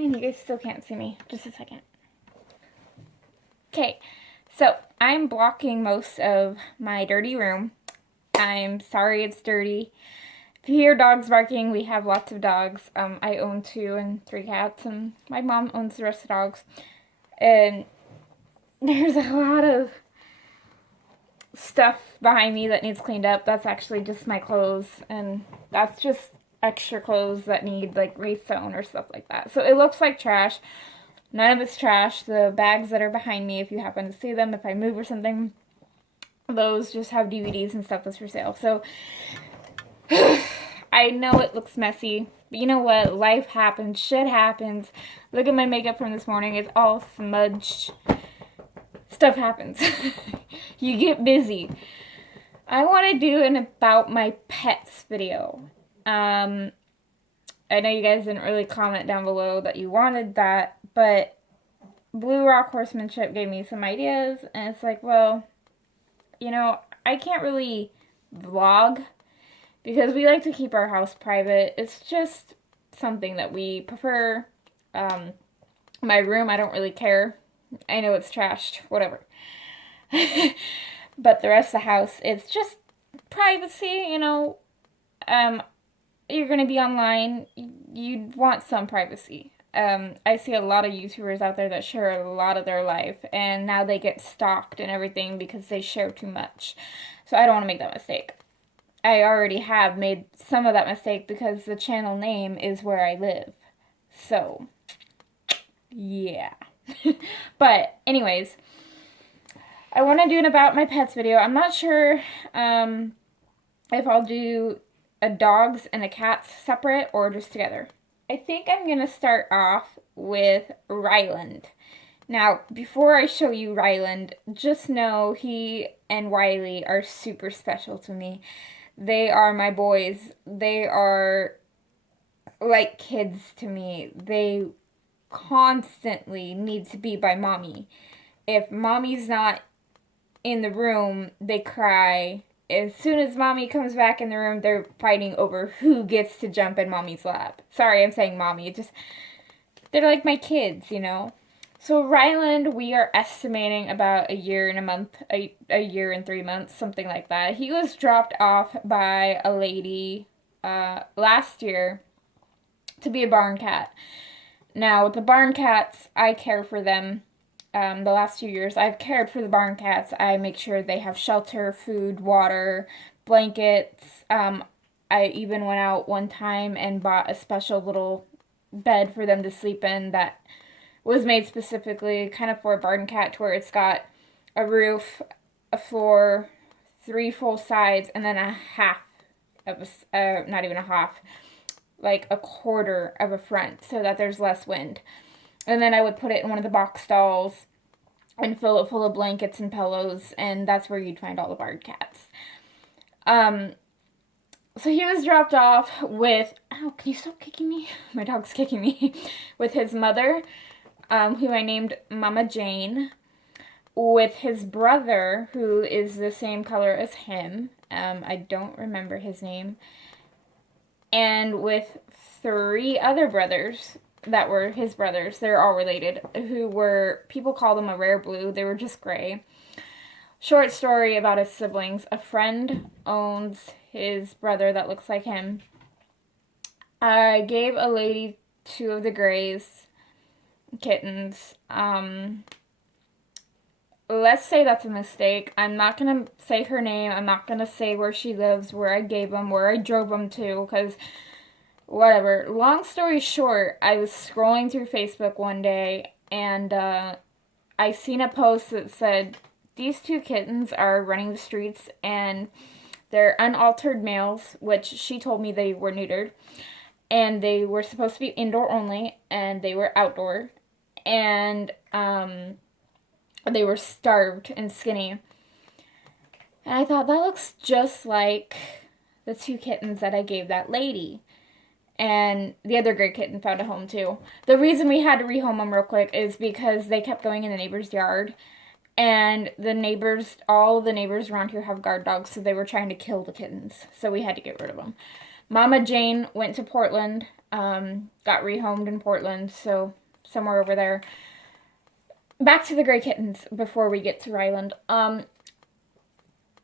And you guys still can't see me. Just a second. Okay, so I'm blocking most of my dirty room. I'm sorry it's dirty. If you hear dogs barking, we have lots of dogs. I own 2 and 3 cats, and my mom owns the rest of the dogs. And there's a lot of stuff behind me that needs cleaned up. That's actually just my clothes, and that's just extra clothes that need like resewn or stuff like that. So it looks like trash. None of it's trash. The bags that are behind me, if you happen to see them, if I move or something, those just have DVDs and stuff that's for sale. So I know it looks messy, but you know what? Life happens. Shit happens. Look at my makeup from this morning. It's all smudged. Stuff happens. You get busy. I want to do an about my pets video. I know you guys didn't really comment down below that you wanted that, but Blue Rock Horsemanship gave me some ideas, and it's like, well, you know, I can't really vlog because we like to keep our house private. It's just something that we prefer. My room, I don't really care. I know it's trashed, whatever. But the rest of the house, it's just privacy, you know. You're going to be online, you'd want some privacy. I see a lot of YouTubers out there that share a lot of their life, and now they get stalked and everything because they share too much. So I don't want to make that mistake. I already have made some of that mistake because the channel name is where I live. So, yeah. But, anyways, I want to do an about my pets video. I'm not sure if I'll do a dogs and a cats separate or just together. I think I'm going to start off with Ryland. Now, before I show you Ryland, just know he and Wiley are super special to me. They are my boys. They are like kids to me. They constantly need to be by mommy. If mommy's not in the room, they cry. As soon as mommy comes back in the room, they're fighting over who gets to jump in mommy's lap. Sorry, I'm saying mommy. They're like my kids, you know? So Ryland, we are estimating about a year and a month, a year and 3 months, something like that. He was dropped off by a lady last year to be a barn cat. Now, with the barn cats, I care for them. The last few years, I've cared for the barn cats. I make sure they have shelter, food, water, blankets. I even went out one time and bought a special little bed for them to sleep in that was made specifically kind of for a barn cat, to where it's got a roof, a floor, 3 full sides, and then a half of not even a half, like a quarter of a front, so that there's less wind. And then I would put it in one of the box stalls and fill it full of blankets and pillows, and that's where you'd find all the barn cats. So he was dropped off with, ow, can you stop kicking me? My dog's kicking me. With his mother, who I named Mama Jane, with his brother, who is the same color as him. I don't remember his name. And with 3 other brothers that were his brothers. They're all related, who were, people call them a rare blue. They were just gray. Short story about his siblings. A friend owns his brother that looks like him. I gave a lady 2 of the grays kittens. Let's say that's a mistake. I'm not going to say her name. I'm not going to say where she lives, where I gave them, where I drove them to, because whatever. Long story short, I was scrolling through Facebook one day, and I seen a post that said, these 2 kittens are running the streets, and they're unaltered males, which she told me they were neutered, and they were supposed to be indoor only, and they were outdoor, and they were starved and skinny. And I thought, that looks just like the 2 kittens that I gave that lady. And the other gray kitten found a home too. The reason we had to rehome them real quick is because they kept going in the neighbor's yard. And the neighbors, all the neighbors around here have guard dogs, so they were trying to kill the kittens. So we had to get rid of them. Mama Jane went to Portland. got rehomed in Portland, so somewhere over there. Back to the gray kittens before we get to Ryland.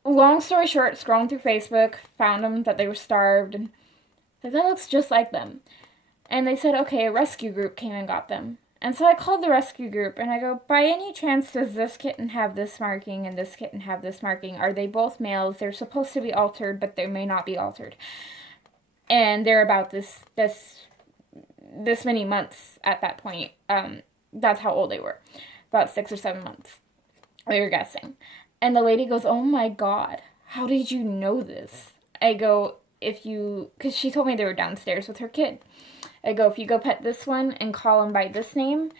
Long story short, scrolling through Facebook, found them that they were starved, and said, that looks just like them. And they said, okay, a rescue group came and got them. And so I called the rescue group, and I go, by any chance does this kitten have this marking and this kitten have this marking? Are they both males? They're supposed to be altered, but they may not be altered. And they're about this many months at that point. That's how old they were. About 6 or 7 months. We were guessing. And the lady goes, oh my God, how did you know this? I go, because she told me they were downstairs with her kid. I go, if you go pet this one and call him by this name,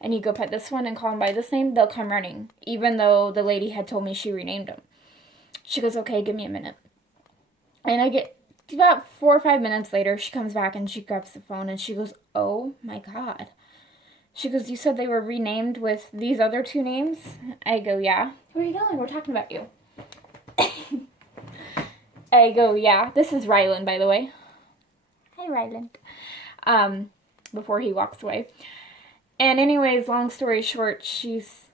and you go pet this one and call him by this name, they'll come running, even though the lady had told me she renamed them. She goes, okay, give me a minute. And I get about 4 or 5 minutes later, she comes back and she grabs the phone and she goes, oh my God. She goes, you said they were renamed with these other 2 names? I go, yeah. Where are you going? We're talking about you. I go, yeah. This is Ryland, by the way. Hi, Ryland. Before he walks away. And anyways, long story short, these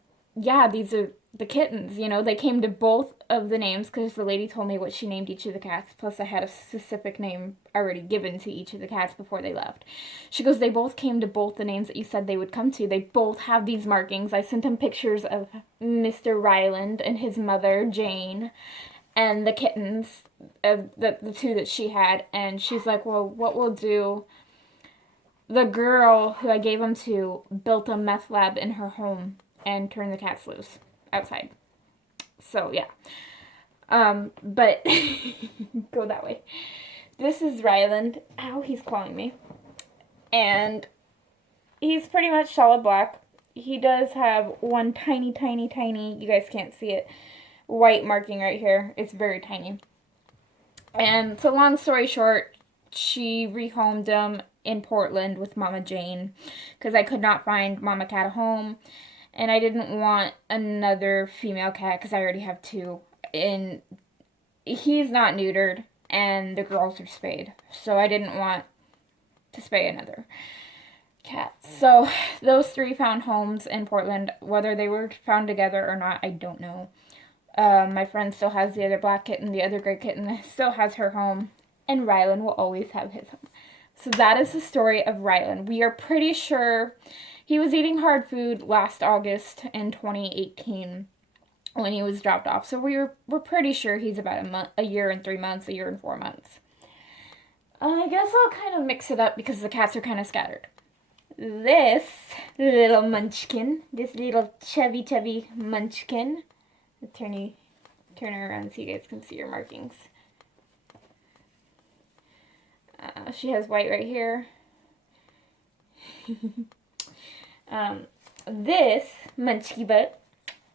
are the kittens, they came to both of the names because the lady told me what she named each of the cats, plus I had a specific name already given to each of the cats before they left. She goes, they both came to both the names that you said they would come to. They both have these markings. I sent them pictures of Mr. Ryland and his mother, Jane, and the kittens, the 2 that she had, and she's like, well, what we'll do... The girl who I gave them to built a meth lab in her home and turned the cats loose outside. So, yeah. But, go that way. This is Ryland. Ow, he's clawing me. And he's pretty much solid black. He does have one tiny, you guys can't see it, white marking right here. It's very tiny. And so, long story short, she rehomed him in Portland with Mama Jane because I could not find Mama Cat a home, and I didn't want another female cat because I already have 2, and he's not neutered and the girls are spayed, so I didn't want to spay another cat. So those 3 found homes in Portland. Whether they were found together or not, I don't know. My friend still has the other black kitten, the other gray kitten still has her home, and Ryland will always have his home. So that is the story of Ryland. We are pretty sure he was eating hard food last August in 2018 when he was dropped off. So we're pretty sure he's about a year and 3 months, a year and 4 months. I guess I'll kind of mix it up because the cats are kind of scattered. This little munchkin, this little chubby munchkin. Turn her around so you guys can see her markings. She has white right here. This munchkie butt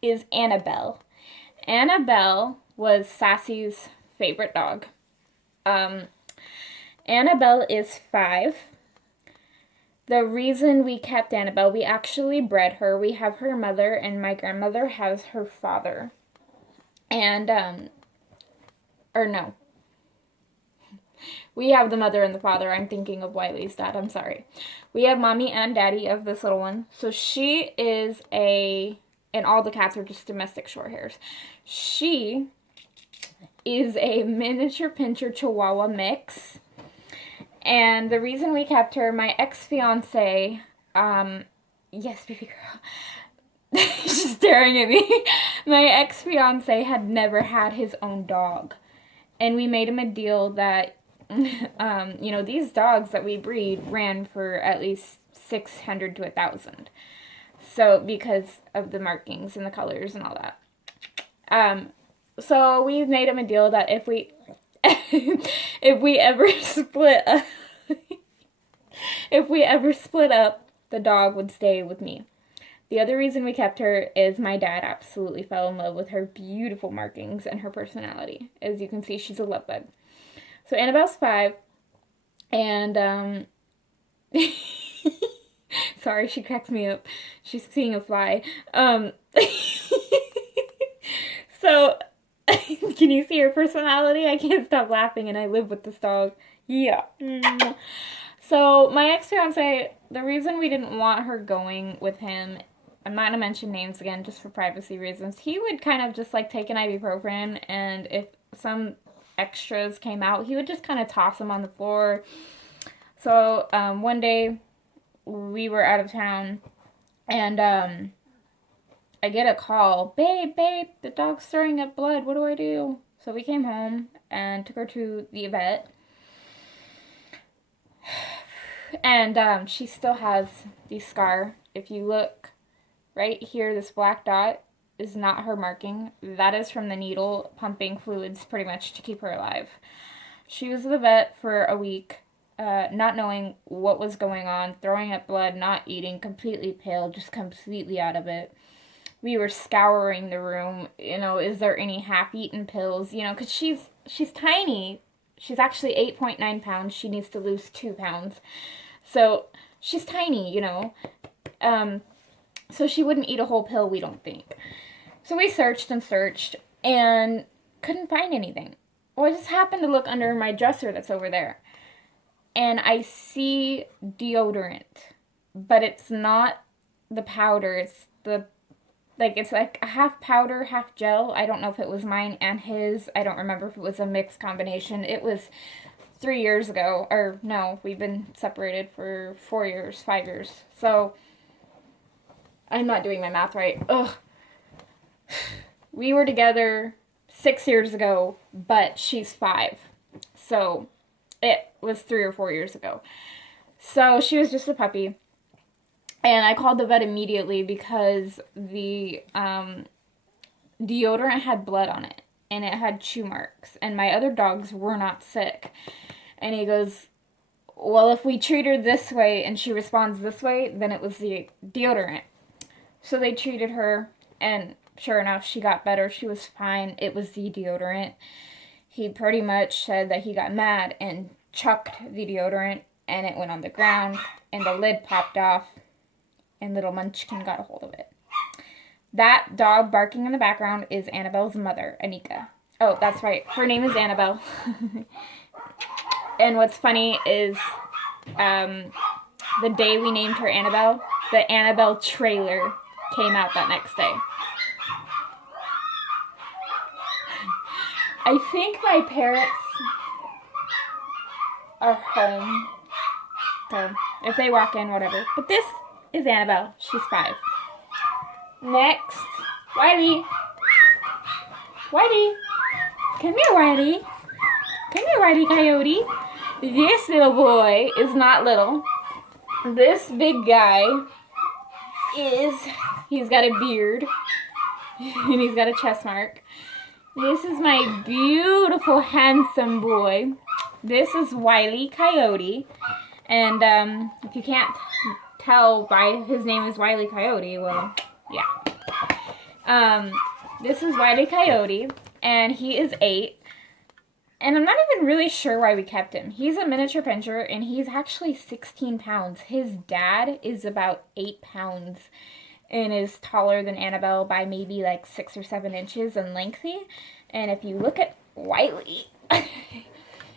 is Annabelle. Annabelle was Sassy's favorite dog. Annabelle is 5. The reason we kept Annabelle, we actually bred her. We have her mother, and my grandmother has her father. And, or no. We have the mother and the father. I'm thinking of Wiley's dad. I'm sorry. We have mommy and daddy of this little one. So she is and all the cats are just domestic short hairs. She is a miniature pinscher Chihuahua mix. And the reason we kept her, my ex-fiance, yes, baby girl, she's staring at me. My ex-fiance had never had his own dog. And we made him a deal that, these dogs that we breed ran for at least $600 to $1,000. So, because of the markings and the colors and all that. So we made him a deal that if we ever split up, the dog would stay with me. The other reason we kept her is my dad absolutely fell in love with her beautiful markings and her personality. As you can see, she's a love bug. So Annabelle's 5, and sorry, she cracks me up. She's seeing a fly. So can you see her personality? I can't stop laughing, and I live with this dog. Yeah. So my ex-fiance, the reason we didn't want her going with him, I'm not gonna mention names again just for privacy reasons. He would kind of just like take an ibuprofen, and if some extras came out, he would just kind of toss them on the floor. So one day we were out of town, and I get a call, babe, the dog's throwing up blood. What do I do? So we came home and took her to the vet. And she still has the scar. If you look right here, this black dot is not her marking. That is from the needle pumping fluids pretty much to keep her alive. She was at the vet for a week, not knowing what was going on, throwing up blood, not eating, completely pale, just completely out of it. We were scouring the room, is there any half-eaten pills, because she's tiny. She's actually 8.9 pounds. She needs to lose 2 pounds. So she's tiny, so she wouldn't eat a whole pill, we don't think. So we searched and searched and couldn't find anything. Well, I just happened to look under my dresser that's over there, and I see deodorant, but it's not the powder. It's it's like a half powder, half gel. I don't know if it was mine and his. I don't remember if it was a mixed combination. It was 3 years ago, or no, we've been separated for 4 years, 5 years. So I'm not doing my math right. Ugh. We were together 6 years ago, but she's 5. So it was 3 or 4 years ago. So she was just a puppy. And I called the vet immediately because the deodorant had blood on it, and it had chew marks, and my other dogs were not sick. And he goes, well, if we treat her this way and she responds this way, then it was the deodorant. So they treated her, and sure enough, she got better. She was fine. It was the deodorant. He pretty much said that he got mad and chucked the deodorant, and it went on the ground, and the lid popped off, and little Munchkin got a hold of it. That dog barking in the background is Annabelle's mother, Anika. Oh, that's right. Her name is Annabelle. And what's funny is the day we named her Annabelle, the Annabelle trailer came out that next day. I think my parents are home. So if they walk in, whatever. But this is Annabelle. She's 5. Next, Wiley. Wiley. Come here, Wiley. Come here, Wiley Coyote. This little boy is not little. This big guy he's got a beard. And he's got a chest mark. This is my beautiful, handsome boy. This is Wiley Coyote. And if you can't tell why his name is Wiley Coyote, well, yeah. This is Wiley Coyote, and he is 8. And I'm not even really sure why we kept him. He's a miniature pinscher, and he's actually 16 pounds. His dad is about 8 pounds and is taller than Annabelle by maybe like 6 or 7 inches and lengthy. And if you look at Wiley,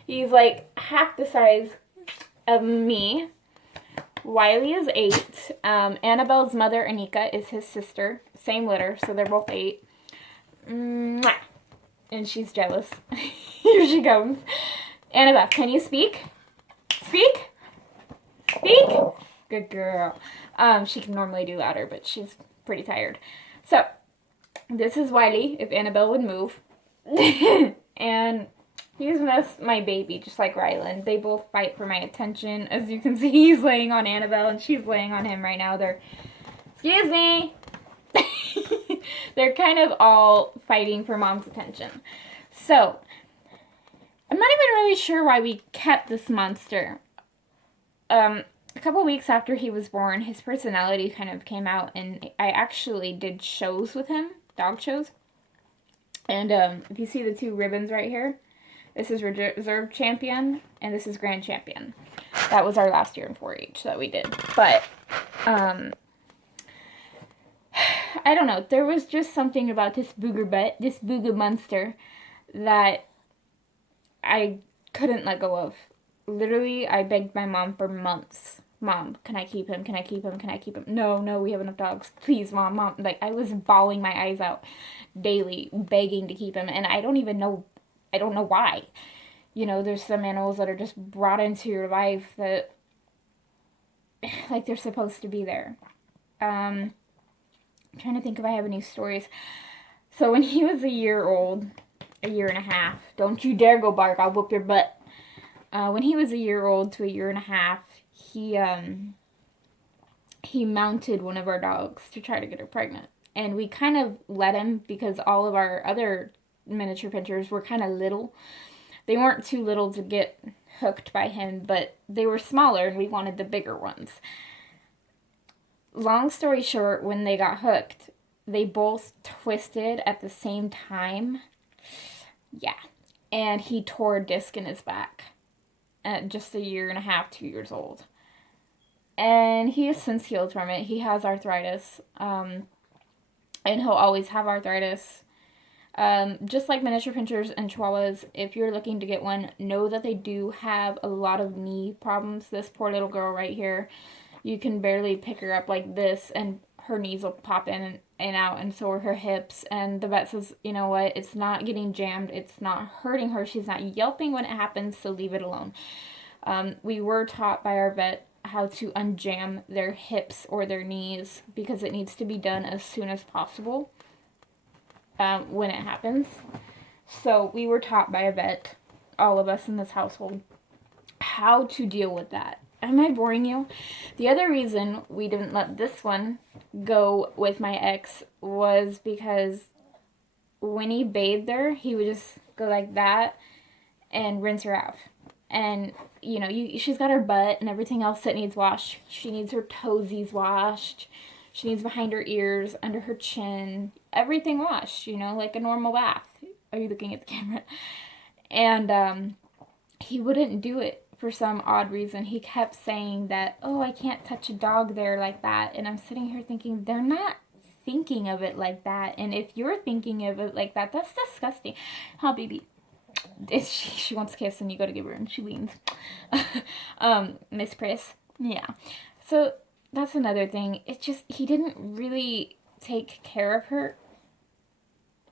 he's like half the size of me. Wiley is 8. Annabelle's mother, Anika, is his sister. Same litter, so they're both 8. Mwah. And she's jealous. Here she comes. Annabelle, can you speak? Speak? Speak? Good girl. She can normally do louder, but she's pretty tired. So, this is Wiley, if Annabelle would move. And he's my baby, just like Rylan. They both fight for my attention. As you can see, he's laying on Annabelle, and she's laying on him right now. Excuse me! They're kind of all fighting for Mom's attention. So, I'm not even really sure why we kept this monster. A couple weeks after he was born, his personality kind of came out, and I actually did shows with him, dog shows. And if you see the 2 ribbons right here, this is Reserve Champion, and this is Grand Champion. That was our last year in 4-H that we did. But, I don't know. There was just something about this booger monster, that I couldn't let go of. Literally, I begged my mom for months. Mom, can I keep him? Can I keep him? Can I keep him? No, no, we have enough dogs. Please, mom, mom. Like, I was bawling my eyes out daily, begging to keep him. And I don't know why. You know, there's some animals that are just brought into your life that, like, they're supposed to be there. I'm trying to think if I have any stories. So when he was a year old, a year and a half, don't you dare go bark, I'll whoop your butt. When he was a year old to a year and a half, he mounted one of our dogs to try to get her pregnant. And we kind of let him because all of our other miniature pinchers were kind of little. They weren't too little to get hooked by him, but they were smaller and we wanted the bigger ones. Long story short, when they got hooked, they both twisted at the same time. Yeah. And he tore a disc in his back at just a year and a half, 2 years old. And he has since healed from it. He has arthritis. And he'll always have arthritis. Just like miniature pinchers and chihuahuas, if you're looking to get one, know that they do have a lot of knee problems. This poor little girl right here, you can barely pick her up like this, and her knees will pop in and out, and so are her hips. And the vet says, you know what, it's not getting jammed, it's not hurting her, she's not yelping when it happens, so leave it alone. We were taught by our vet how to unjam their hips or their knees because it needs to be done as soon as possible when it happens. So we were taught by a vet, all of us in this household, how to deal with that. Am I boring you? The other reason we didn't let this one go with my ex was because when he bathed her, he would just go like that and rinse her off. And, you know, she's got her butt and everything else that needs washed. She needs her toesies washed. She needs behind her ears, under her chin, everything washed, you know, like a normal bath. Are you looking at the camera? And he wouldn't do it. For some odd reason, he kept saying that, oh, I can't touch a dog there like that. And I'm sitting here thinking, they're not thinking of it like that. And if you're thinking of it like that, that's disgusting. Huh, baby? She wants a kiss and you go to give her and she leans. Miss Priss. Yeah. So that's another thing. It's just, he didn't really take care of her.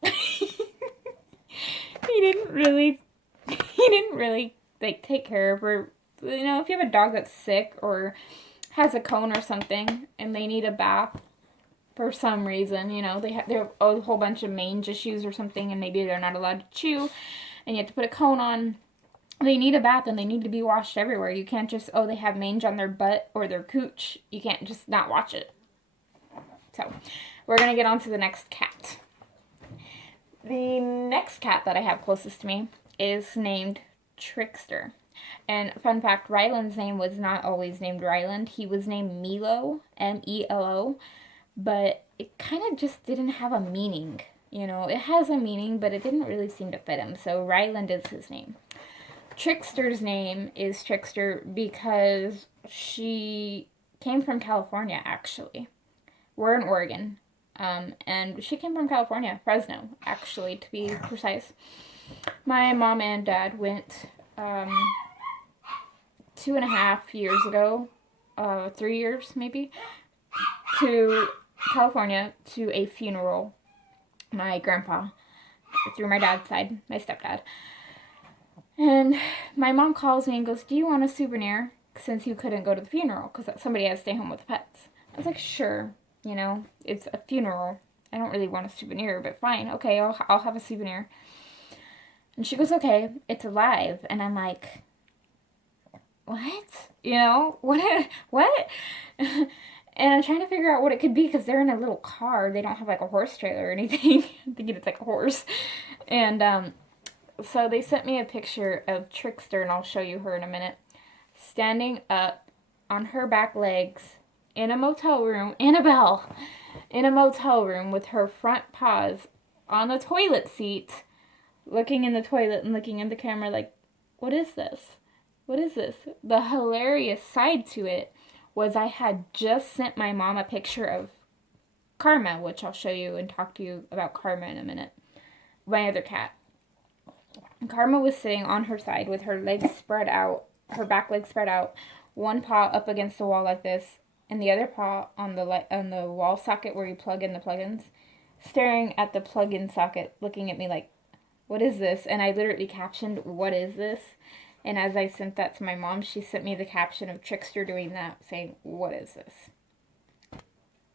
He didn't really like take care of her. You know, if you have a dog that's sick or has a cone or something and they need a bath for some reason, you know, they have a whole bunch of mange issues or something, and maybe they're not allowed to chew and you have to put a cone on. They need a bath and they need to be washed everywhere. You can't just, oh, they have mange on their butt or their cooch. You can't just not watch it. So we're gonna get on to the next cat. The next cat that I have closest to me is named Trickster. And fun fact, Ryland's name was not always named Ryland. He was named Melo, M-E-L-O, but it kind of just didn't have a meaning. You know, it has a meaning, but it didn't really seem to fit him, so Ryland is his name. Trickster's name is Trickster because she came from California, actually. We're in Oregon, and she came from California, Fresno, actually, to be precise. My mom and dad went 2.5 years ago, 3 years maybe, to California to a funeral. My grandpa, through my dad's side, my stepdad. And my mom calls me and goes, do you want a souvenir since you couldn't go to the funeral? Because somebody has to stay home with the pets. I was like, sure, you know, it's a funeral. I don't really want a souvenir, but fine. Okay, I'll have a souvenir. And she goes, okay, it's alive. And I'm like, what? You know, what? And I'm trying to figure out what it could be because they're in a little car. They don't have like a horse trailer or anything. I'm thinking it's like a horse. And so they sent me a picture of Trickster, and I'll show you her in a minute, standing up on her back legs in a motel room, Annabelle, in a motel room with her front paws on the toilet seat, looking in the toilet and looking in the camera like, what is this? What is this? The hilarious side to it was I had just sent my mom a picture of Karma, which I'll show you and talk to you about Karma in a minute, my other cat. Karma was sitting on her side with her legs spread out her back leg spread out, one paw up against the wall like this, and the other paw on the wall socket where you plug in the plugins, staring at the plug-in socket, looking at me like, what is this? And I literally captioned, what is this? And as I sent that to my mom, she sent me the caption of Trickster doing that, saying, what is this?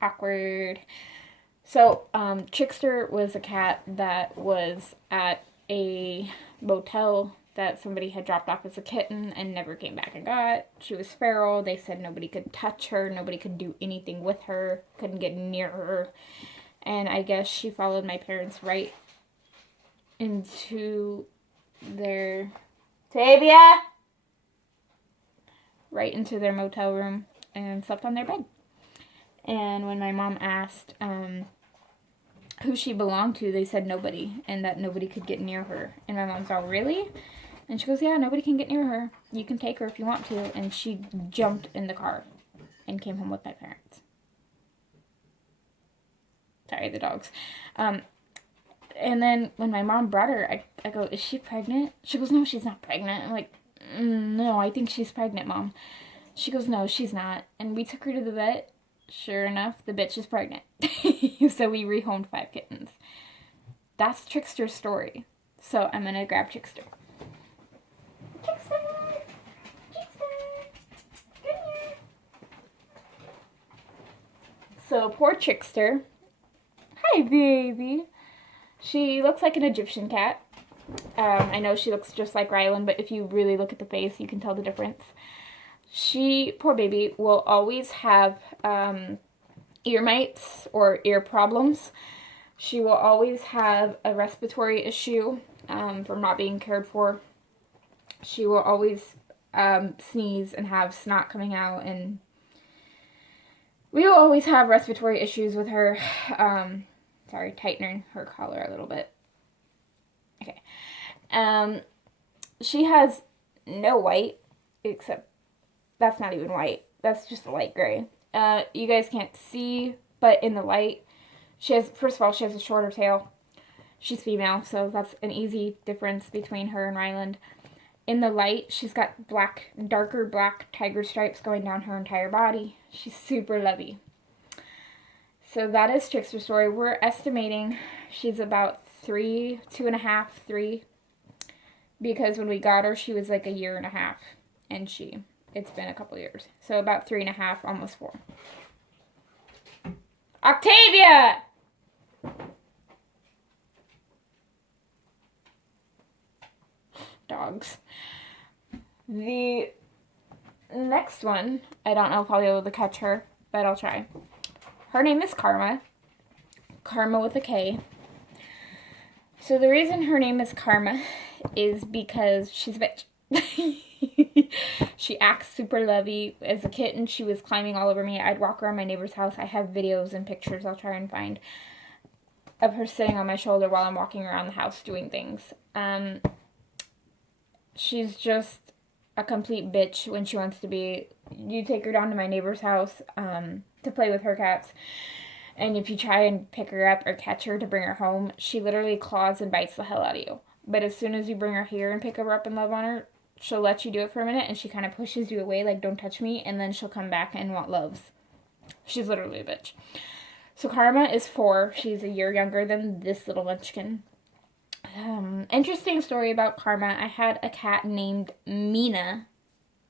Awkward. So, Trickster was a cat that was at a motel that somebody had dropped off as a kitten and never came back and got. She was feral. They said nobody could touch her, nobody could do anything with her, couldn't get near her. And I guess she followed my parents right into their... Tavia! Right into their motel room and slept on their bed. And when my mom asked who she belonged to, they said nobody, and that nobody could get near her. And my mom's all, really? And she goes, yeah, nobody can get near her. You can take her if you want to. And she jumped in the car and came home with my parents. Sorry, the dogs. And then when my mom brought her, I go, is she pregnant? She goes, no, she's not pregnant. I'm like, no, I think she's pregnant, Mom. She goes, no, she's not. And we took her to the vet. Sure enough, the bitch is pregnant. So we rehomed 5 kittens. That's Trickster's story. So I'm going to grab Trickster. Trickster! Trickster! Come here! So poor Trickster. Hi, baby. She looks like an Egyptian cat. I know she looks just like Rylan, but if you really look at the face, you can tell the difference. She, poor baby, will always have ear mites or ear problems. She will always have a respiratory issue from not being cared for. She will always sneeze and have snot coming out, and we will always have respiratory issues with her. Sorry, tightening her collar a little bit. Okay. She has no white, except that's not even white. That's just a light gray. You guys can't see, but in the light, she has, first of all, she has a shorter tail. She's female, so that's an easy difference between her and Ryland. In the light, she's got black, darker black tiger stripes going down her entire body. She's super lovey. So that is Trickster's story. We're estimating she's about 3, 2.5, 3. Because when we got her, she was like 1.5 years. And it's been a couple years. So about 3.5, almost 4. Octavia! Dogs. The next one, I don't know if I'll be able to catch her, but I'll try. Her name is Karma. Karma with a K. So the reason her name is Karma is because she's a bitch. She acts super lovey. As a kitten, she was climbing all over me. I'd walk around my neighbor's house. I have videos and pictures I'll try and find of her sitting on my shoulder while I'm walking around the house doing things. She's just a complete bitch when she wants to be. You take her down to my neighbor's house to play with her cats, and if you try and pick her up or catch her to bring her home, she literally claws and bites the hell out of you. But as soon as you bring her here and pick her up and love on her, she'll let you do it for a minute, and she kind of pushes you away, like, don't touch me, and then she'll come back and want loves. She's literally a bitch. So Karma is 4. She's a year younger than this little munchkin. Interesting story about Karma. I had a cat named Meana,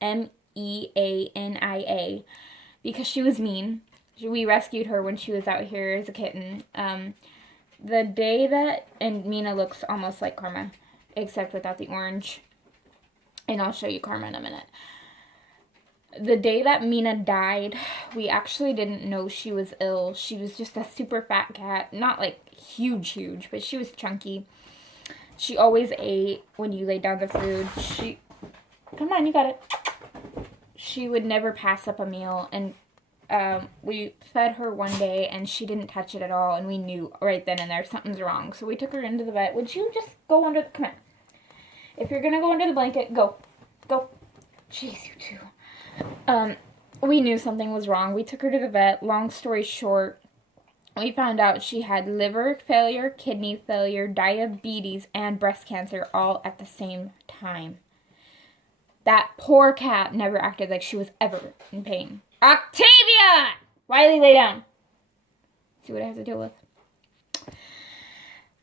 Meania, because she was mean. We rescued her when she was out here as a kitten. The day that, and Meana looks almost like Karma, except without the orange. And I'll show you Karma in a minute. The day that Meana died, we actually didn't know she was ill. She was just a super fat cat. Not like huge, but she was chunky. She always ate when you laid down the food. Come on, you got it. She would never pass up a meal, and we fed her one day, and she didn't touch it at all, and we knew right then and there something's wrong. So we took her into the vet. Would you just go under the... Come on. If you're going to go under the blanket, go. Go. Jeez, you two. We knew something was wrong. We took her to the vet. Long story short, we found out she had liver failure, kidney failure, diabetes, and breast cancer all at the same time. That poor cat never acted like she was ever in pain. Octavia! Wiley, lay down. See what I have to deal with.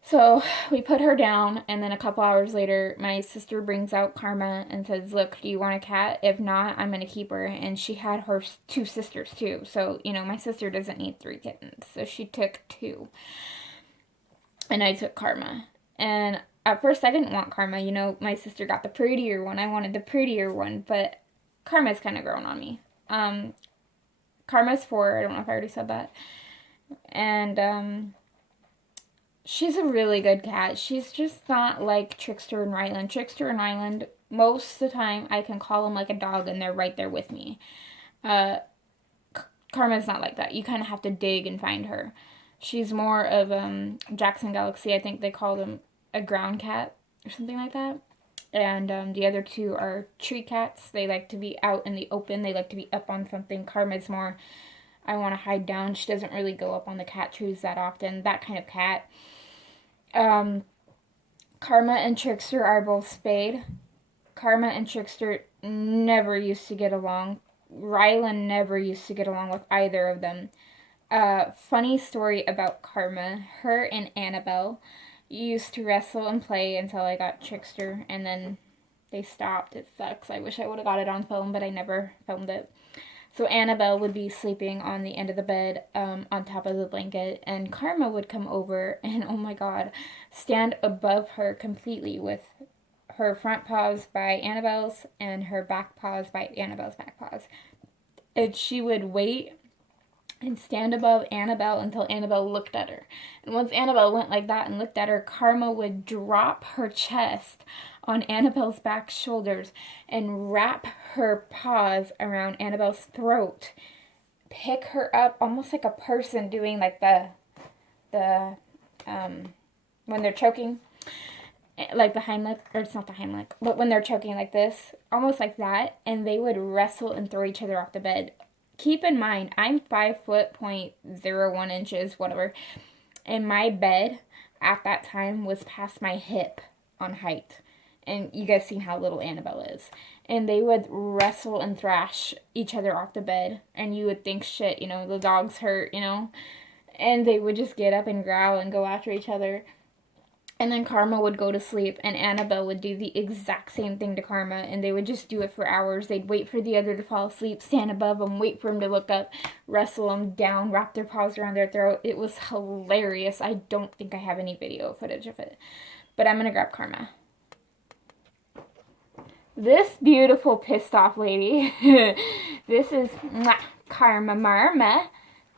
So we put her down, and then a couple hours later, my sister brings out Karma and says, look, do you want a cat? If not, I'm going to keep her. And she had her 2 sisters, too. So, you know, my sister doesn't need 3 kittens. So she took 2. And I took Karma. And at first, I didn't want Karma. You know, my sister got the prettier one. I wanted the prettier one. But Karma's kind of grown on me. Karma's 4. I don't know if I already said that. And, she's a really good cat. She's just not like Trickster and Ryland. Trickster and Ryland, most of the time, I can call them like a dog and they're right there with me. Karma's not like that. You kind of have to dig and find her. She's more of Jackson Galaxy. I think they call them a ground cat or something like that. And the other 2 are tree cats. They like to be out in the open. They like to be up on something. Karma's more, I want to hide down. She doesn't really go up on the cat trees that often. That kind of cat. Karma and Trickster are both spayed. Karma and Trickster never used to get along. Ryland never used to get along with either of them. Funny story about Karma. Her and Annabelle used to wrestle and play until I got Trickster, and then they stopped. It sucks. I wish I would have got it on film, but I never filmed it. So Annabelle would be sleeping on the end of the bed, on top of the blanket, and Karma would come over and, oh my god, stand above her completely with her front paws by Annabelle's and her back paws by Annabelle's back paws. And she would wait and stand above Annabelle until Annabelle looked at her. And once Annabelle went like that and looked at her, Karma would drop her chest on Annabelle's back shoulders and wrap her paws around Annabelle's throat, pick her up almost like a person doing like the when they're choking, like the Heimlich, or it's not the Heimlich, but when they're choking like this, almost like that, and they would wrestle and throw each other off the bed. Keep in mind, I'm 5'01", whatever, and my bed at that time was past my hip on height. And you guys seen how little Annabelle is. And they would wrestle and thrash each other off the bed. And you would think, shit, you know, the dog's hurt, you know. And they would just get up and growl and go after each other. And then Karma would go to sleep, and Annabelle would do the exact same thing to Karma, and they would just do it for hours. They'd wait for the other to fall asleep, stand above them, wait for him to look up, wrestle them down, wrap their paws around their throat. It was hilarious. I don't think I have any video footage of it. But I'm going to grab Karma. This beautiful pissed off lady, this is Karma Marma.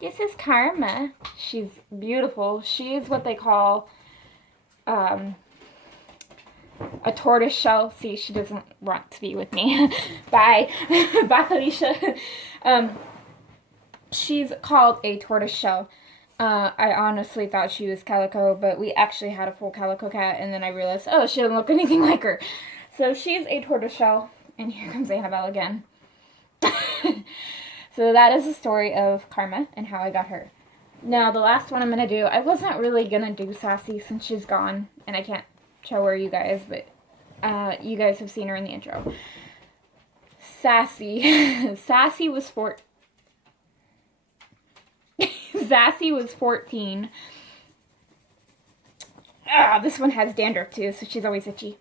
This is Karma. She's beautiful. She is what they call a tortoise shell. See, she doesn't want to be with me. Bye. Bye, Felicia. She's called a tortoise shell. I honestly thought she was calico, but we actually had a full calico cat, and then I realized, oh, she doesn't look anything like her. So she's a tortoiseshell, and here comes Annabelle again. So that is the story of Karma and how I got her. Now, the last one I'm going to do, I wasn't really going to do Sassy since she's gone, and I can't show her you guys, but you guys have seen her in the intro. Sassy. Sassy was 14. This one has dandruff too, so she's always itchy.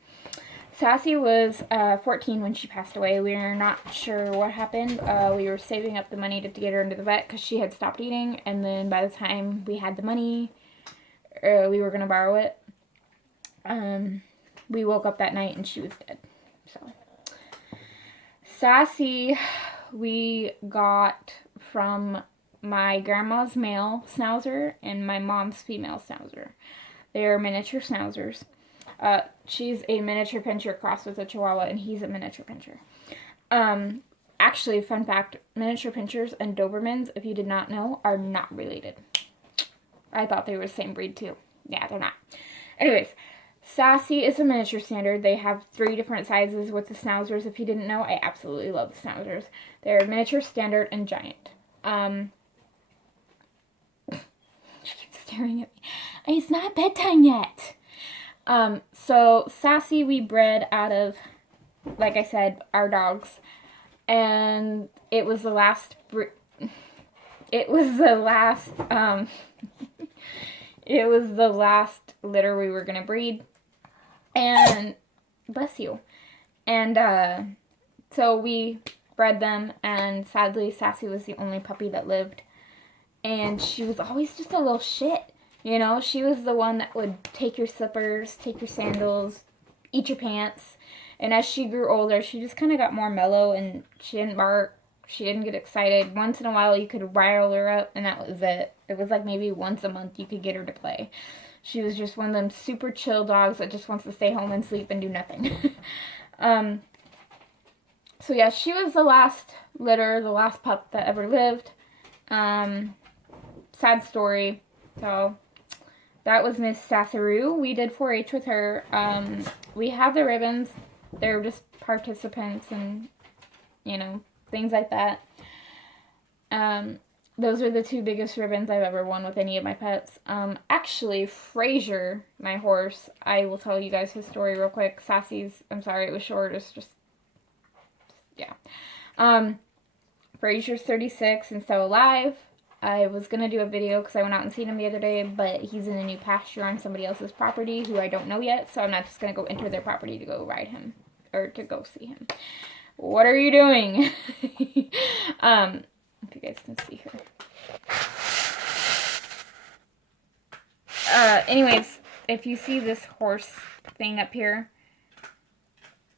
Sassy was 14 when she passed away. We are not sure what happened. We were saving up the money to get her into the vet because she had stopped eating. And then by the time we had the money, we were going to borrow it. We woke up that night and she was dead. So Sassy we got from my grandma's male schnauzer and my mom's female schnauzer. They're miniature schnauzers. She's a miniature pinscher crossed with a Chihuahua, and he's a miniature pinscher. Actually, fun fact, miniature pinschers and Dobermans, if you did not know, are not related. I thought they were the same breed, too. Yeah, they're not. Anyways, Sassy is a miniature standard. They have 3 different sizes with the schnauzers. If you didn't know, I absolutely love the schnauzers. They're miniature, standard, and giant. She keeps staring at me. It's not bedtime yet. So Sassy we bred out of like I said, our dogs. And it was the last, it was the last, it was the last litter we were gonna breed. And, bless you. And, so we bred them, and sadly, Sassy was the only puppy that lived. And she was always just a little shit. You know, she was the one that would take your slippers, take your sandals, eat your pants. And as she grew older, she just kind of got more mellow, and she didn't bark. She didn't get excited. Once in a while, you could rile her up, and that was it. It was like maybe once a month you could get her to play. She was just one of them super chill dogs that just wants to stay home and sleep and do nothing. So yeah, she was the last litter, the last pup that ever lived. Sad story. So that was Miss Sassaroo. We did 4-H with her. We have the ribbons. They're just participants and, you know, things like that. Those are the 2 biggest ribbons I've ever won with any of my pets. Actually, Frazier, my horse, I will tell you guys his story real quick. Sassy's, I'm sorry, it was short. It's just, yeah. Frazier's 36 and still alive. I was going to do a video because I went out and seen him the other day, but he's in a new pasture on somebody else's property who I don't know yet, so I'm not just going to go into their property to go ride him, or to go see him. What are you doing? If you guys can see here. Anyways, if you see this horse thing up here,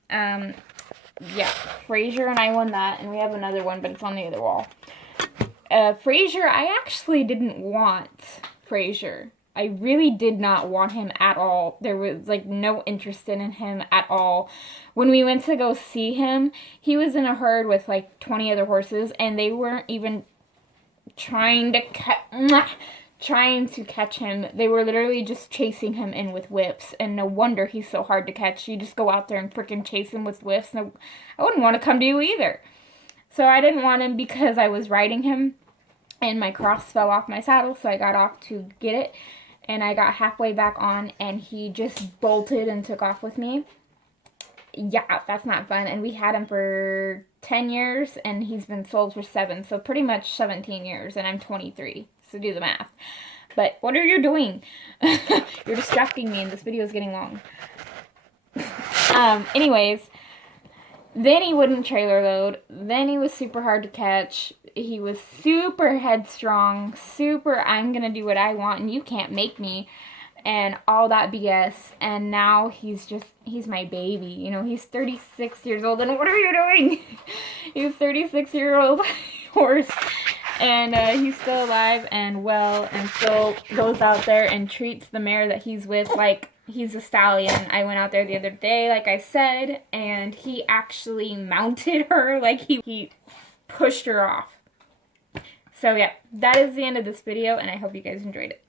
yeah, Frazier and I won that, and we have another one, but it's on the other wall. Frazier, I actually didn't want Frazier. I really did not want him at all. There was, like, no interest in him at all. When we went to go see him, he was in a herd with, like, 20 other horses, and they weren't even trying to catch him. They were literally just chasing him in with whips, and no wonder he's so hard to catch. You just go out there and freaking chase him with whips. No, I wouldn't want to come to you either. So I didn't want him because I was riding him, and my cross fell off my saddle, so I got off to get it, and I got halfway back on, and he just bolted and took off with me. Yeah, that's not fun. And we had him for 10 years, and he's been sold for 7, so pretty much 17 years, and I'm 23, so do the math. But what are you doing? You're distracting me, and this video is getting long. Anyways, then he wouldn't trailer load. Then he was super hard to catch. He was super headstrong, super I'm gonna do what I want and you can't make me, and all that BS. And now he's my baby. You know, he's 36 years old, and what are you doing? He's 36-year-old horse, and he's still alive and well, and still goes out there and treats the mare that he's with like he's a stallion. I went out there the other day, like I said, and he actually mounted her, like he pushed her off. So yeah, that is the end of this video, and I hope you guys enjoyed it.